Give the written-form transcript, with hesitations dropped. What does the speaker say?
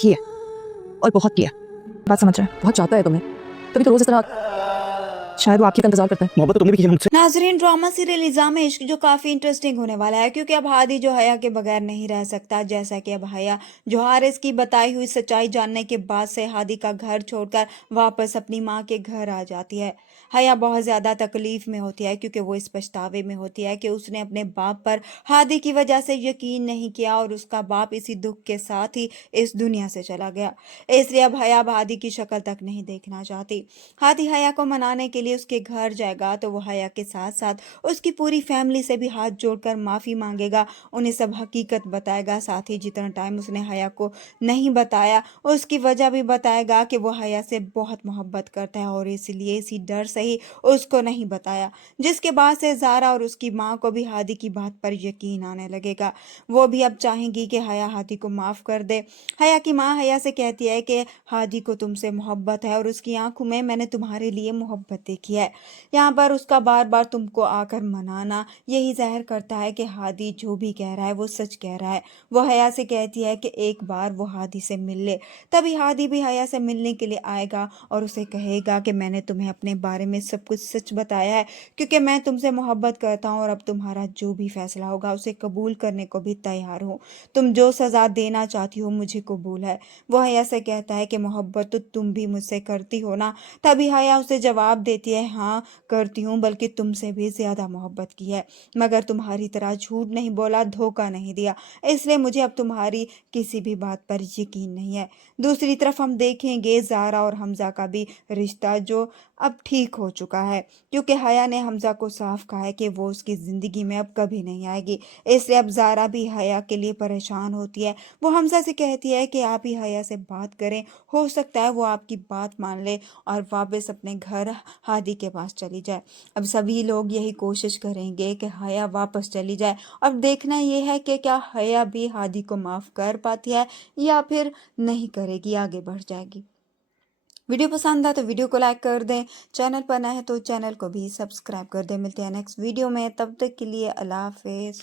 की है और बहुत किया। बात समझ रहा है, बहुत चाहता है तुम्हें, तभी तो रोज इस तरह शायद वो आपकी का इंतजार करता है। मोहब्बत तो तुमने भी की है मुझसे। नाजरीन, ड्रामा सीरियल इल्जाम इश्क जो काफ़ी इंटरेस्टिंग होने वाला है, क्योंकि अब हादी जो हया के बगैर नहीं रह सकता। जैसा कि अब हया जो हारिस की बताई हुई सच्चाई जानने के बाद से हादी का घर छोड़कर वापस अपनी माँ के घर आ जाती है। हया बहुत ज़्यादा तकलीफ में होती है, क्योंकि वो इस पछतावे में होती है कि उसने अपने बाप पर हादी की वजह से यकीन नहीं किया और उसका बाप इसी दुख के साथ ही इस दुनिया से चला गया। इसलिए अब हया हादी की शक्ल तक नहीं देखना चाहती। हादी हया को मनाने के लिए उसके घर जाएगा तो वो हया के साथ साथ उसकी पूरी फैमिली से भी हाथ जोड़कर माफ़ी मांगेगा, उन्हें सब हकीकत बताएगा। साथ ही जितना टाइम उसने हया को नहीं बताया उसकी वजह भी बताएगा कि वो हया से बहुत मोहब्बत करता है और इसलिए इसी डर से ही उसको नहीं बताया। जिसके बाद से ज़ारा और उसकी माँ को भी हादी की बात पर यकीन आने लगेगा। वो भी अब चाहेंगी कि हया हादी को माफ़ कर दे। हया की माँ हया से कहती है कि हादी को तुमसे मोहब्बत है और उसकी आंखों में मैंने तुम्हारे लिए मोहब्बत देखी है। यहाँ पर उसका बार बार तुमको आकर मनाना यही ज़ाहिर करता है कि हादी जो भी कह रहा है वो सच कह रहा है। वो हया से कहती है कि एक बार वो हादी से मिल ले। तभी हादी भी हया से मिलने के लिए आएगा और उसे कहेगा कि मैंने तुम्हें अपने बारे में सब कुछ सच बताया है, क्योंकि मैं तुमसे मोहब्बत करता हूँ और अब तुम्हारा जो भी फैसला होगा उसे कबूल करने को भी तैयार हूँ। तुम जो सज़ा देना चाहती हो मुझे कबूल है। वो हया से कहता है कि मोहब्बत तो तुम भी मुझसे करती हो ना। तभी हया उसे जवाब देती है, हाँ करती हूँ, बल्कि तुमसे भी ज़्यादा मोहब्बत की है, मगर तुम्हारी तरह झूठ नहीं बोला, धोखा नहीं दिया, इसलिए मुझे अब तुम्हारी किसी भी बात पर यकीन नहीं है। दूसरी तरफ हम देखेंगे ज़ारा और हमज़ा का भी रिश्ता जो अब ठीक हो चुका है, क्योंकि हया ने हमज़ा को साफ कहा है कि वो उसकी ज़िंदगी में अब कभी नहीं आएगी। इसलिए अब ज़ारा भी हया के लिए परेशान होती है। वो हमज़ा से कहती है कि आप ही हया से बात करें, हो सकता है वो आपकी बात मान ले और वापस अपने घर हादी के पास चली जाए। अब सभी लोग यही कोशिश करेंगे कि हया वापस चली जाए। अब देखना ये है कि क्या हया भी हादी को माफ़ कर पाती है या फिर नहीं करेगी, आगे बढ़ जाएगी। वीडियो पसंद आए तो वीडियो को लाइक कर दें, चैनल पर नए हैं तो चैनल को भी सब्सक्राइब कर दें। मिलते हैं नेक्स्ट वीडियो में, तब तक के लिए अल्लाह हाफिज़।